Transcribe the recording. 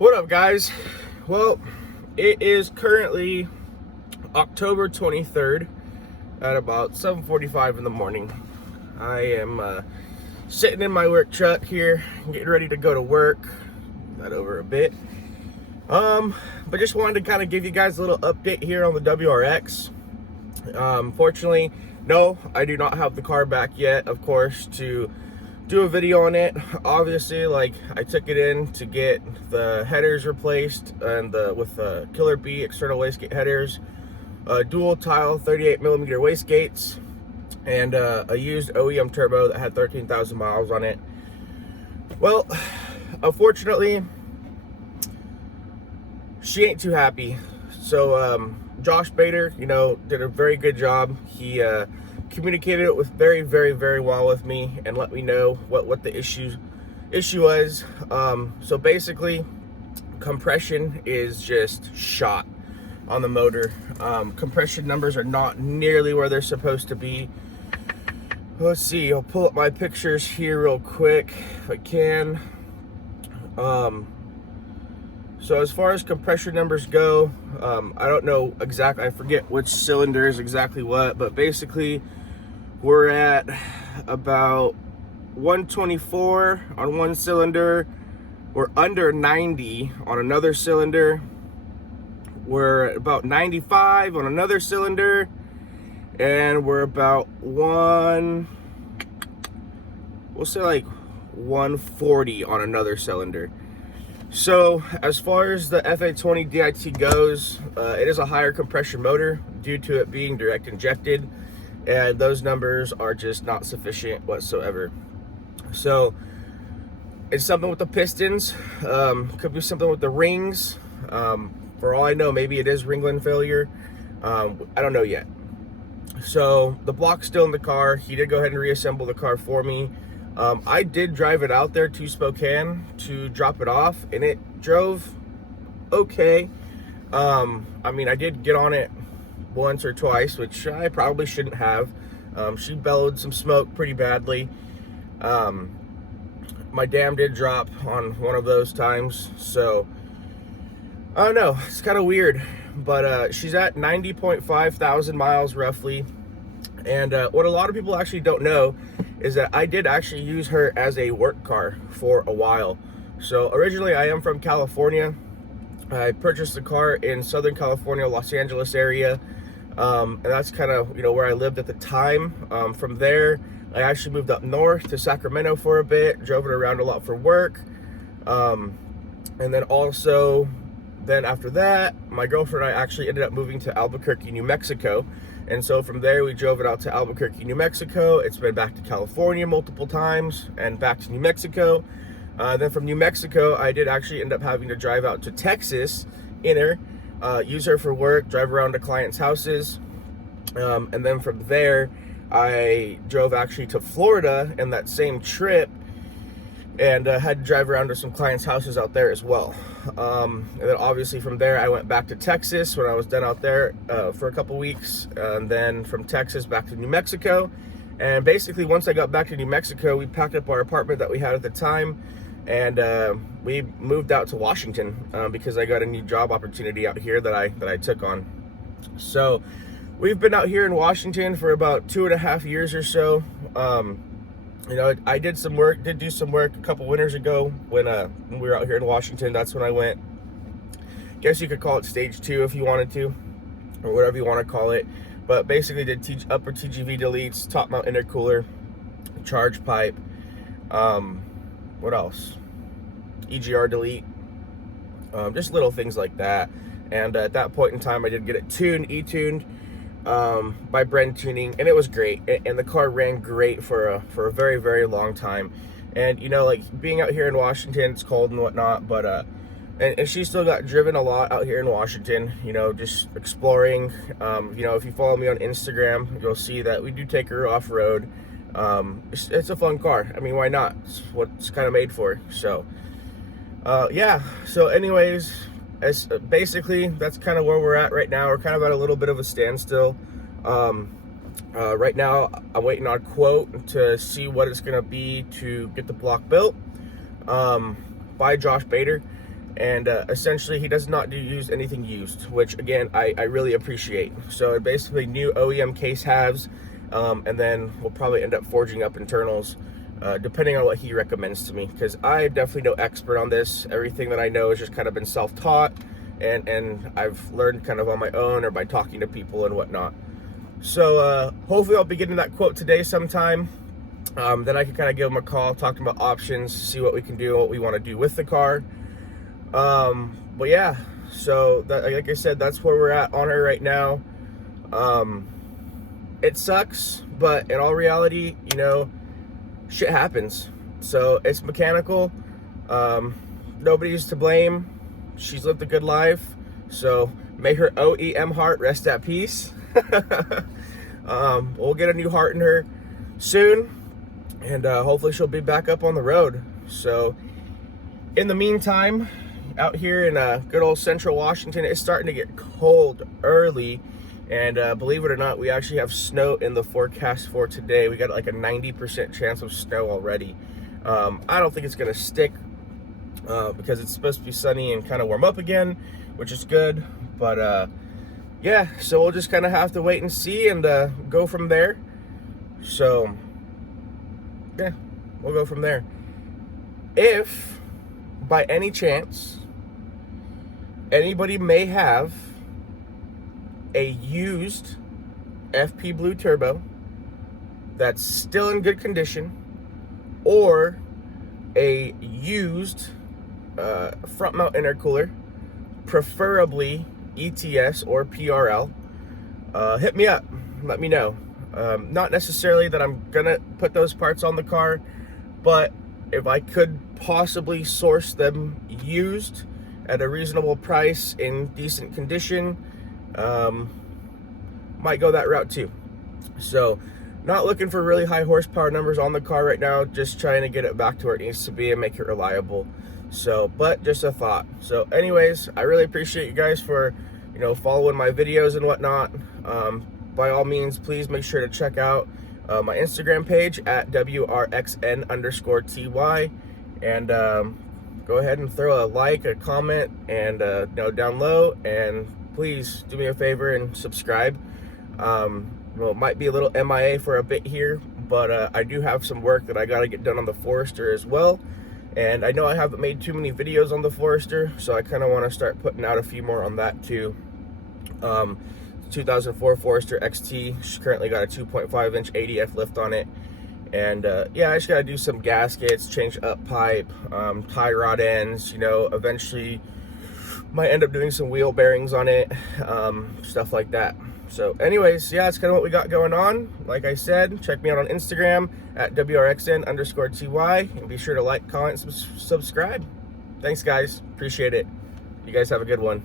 What up, guys? Well, it is currently October 23rd at about 7:45 in the morning. I am sitting in my work truck here, getting ready to go to work. That over a bit. But just wanted to kind of give you guys a little update here on the WRX. Fortunately, no, I do not have the car back yet, of course, to do a video on it. Obviously, like, I took it in to get the headers replaced and with Killer B external wastegate headers, dual tile 38mm wastegates, and a used OEM turbo that had 13,000 miles on it. Well, unfortunately, she ain't too happy. So Josh Bader, did a very good job. He communicated it with very, very, very well with me and let me know what the issue was. So basically, compression is just shot on the motor. Compression numbers are not nearly where they're supposed to be. Let's see, I'll pull up my pictures here real quick if I can. So as far as compression numbers go, I don't know exactly, I forget which cylinder is exactly what, but basically we're at about 124 on one cylinder. We're under 90 on another cylinder. We're at about 95 on another cylinder. And we're about we'll say like 140 on another cylinder. So as far as the FA20 DIT goes, it is a higher compression motor due to it being direct injected, and those numbers are just not sufficient whatsoever. So it's something with the pistons, could be something with the rings. For all I know, maybe it is ringling failure. I don't know yet. So the block's still in the car. He did go ahead and reassemble the car for me. I did drive it out there to Spokane to drop it off, and it drove okay. I mean, I did get on it once or twice, which I probably shouldn't have. She bellowed some smoke pretty badly. My dam did drop on one of those times, so I don't know. It's kind of weird, but she's at 90.5 thousand miles roughly. And what a lot of people actually don't know is that I did actually use her as a work car for a while. So originally I am from California. I purchased the car in Southern California, Los Angeles area. And that's kind of, where I lived at the time. From there, I actually moved up north to Sacramento for a bit, drove it around a lot for work. And then also, then after that, my girlfriend and I actually ended up moving to Albuquerque, New Mexico. And so from there, we drove it out to Albuquerque, New Mexico. It's been back to California multiple times and back to New Mexico. Then from New Mexico, I did actually end up having to drive out to Texas in her, use her for work, drive around to clients' houses. And then from there, I drove actually to Florida in that same trip and had to drive around to some clients' houses out there as well. And then obviously from there, I went back to Texas when I was done out there for a couple weeks. And then from Texas back to New Mexico. And basically once I got back to New Mexico, we packed up our apartment that we had at the time. And we moved out to Washington because I got a new job opportunity out here that I took on. So we've been out here in Washington for about 2.5 years or so. I did do some work a couple winters ago when we were out here in Washington. That's when I went, guess you could call it stage 2 if you wanted to, or whatever you want to call it. But basically did upper TGV deletes, top mount intercooler, charge pipe, what else? EGR delete, just little things like that. And at that point in time, I did get it E-tuned. By Bren Tuning, and it was great, and the car ran great for a very, very long time. And like being out here in Washington, it's cold and whatnot, but and she still got driven a lot out here in Washington, just exploring. If you follow me on Instagram, you'll see that we do take her off-road. It's a fun car. I mean, why not? It's what it's kind of made for. So yeah, so anyways, basically that's kind of where we're at right now. We're kind of at a little bit of a standstill. Right now I'm waiting on a quote to see what it's gonna be to get the block built by Josh Bader. and essentially he does not use anything used, which again I really appreciate. So basically new OEM case halves, and then we'll probably end up forging up internals, depending on what he recommends to me, because I definitely no expert on this. Everything that I know has just kind of been self-taught, and I've learned kind of on my own or by talking to people and whatnot. So hopefully I'll be getting that quote today sometime. Then I can kind of give him a call, talk to him about options, see what we can do, what we want to do with the car. But yeah, so that, like I said, that's where we're at on her right now. It sucks, but in all reality, you know, shit happens. So it's mechanical. Nobody's to blame. She's lived a good life. So may her OEM heart rest at peace. We'll get a new heart in her soon, and hopefully she'll be back up on the road. So in the meantime, out here in good old Central Washington, it's starting to get cold early, and believe it or not, we actually have snow in the forecast for today. We got like a 90% chance of snow already. I don't think it's gonna stick because it's supposed to be sunny and kind of warm up again, which is good. But yeah, so we'll just kind of have to wait and see, and go from there. So yeah, we'll go from there. If by any chance anybody may have a used FP Blue Turbo that's still in good condition, or a used front mount intercooler, preferably ETS or PRL, hit me up, let me know. Not necessarily that I'm gonna put those parts on the car, but if I could possibly source them used at a reasonable price in decent condition, might go that route too. So not looking for really high horsepower numbers on the car right now, just trying to get it back to where it needs to be and make it reliable. So, but just a thought. So anyways, I really appreciate you guys for, you know, following my videos and whatnot. By all means, please make sure to check out my Instagram page at WRXN_TY, and go ahead and throw a like, a comment, and you know, down low, and please do me a favor and subscribe. Well, it might be a little MIA for a bit here, but I do have some work that I got to get done on the Forester as well, and I know I haven't made too many videos on the Forester, so I kind of want to start putting out a few more on that too. 2004 Forester XT, she's currently got a 2.5 inch ADF lift on it, and yeah, I just gotta do some gaskets, change up pipe, tie rod ends, you know, eventually might end up doing some wheel bearings on it, stuff like that. So anyways, yeah, that's kind of what we got going on. Like I said, check me out on Instagram at WRXN_TY, and be sure to like, comment, subscribe. Thanks guys, appreciate it. You guys have a good one.